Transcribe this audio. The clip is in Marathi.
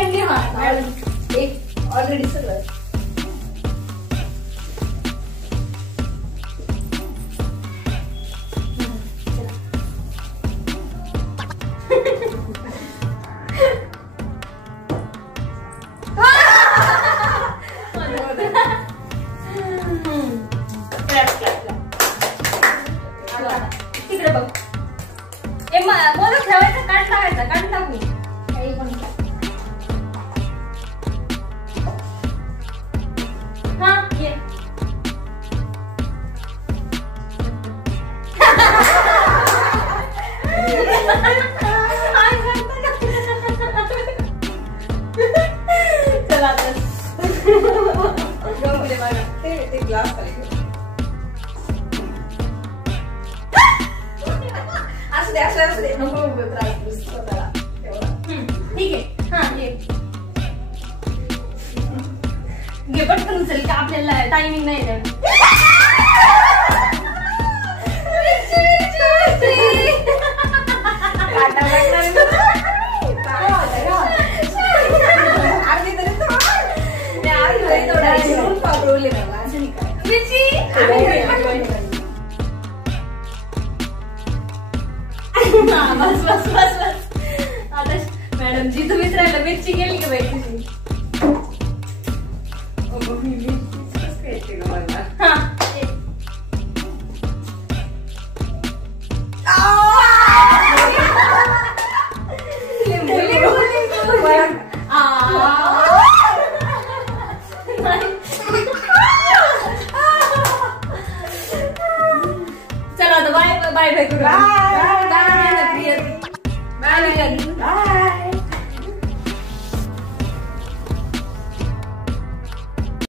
काइंडली मॅडम एक ऑलरेडी सगळं तिकडे बघ मला ठेवायचं काढ टाकायचा काढ टाकू काही पण हा ये चला ते ग्लास असू दे नको त्रास स्वतःला ठीक आहे हा ये घे पटकन उचल का आपल्याला टायमिंग नाही आहे बस बस बस बस आता मॅडम जी तुम्हीच राहिलं मिरची गेली का बाई तुझी?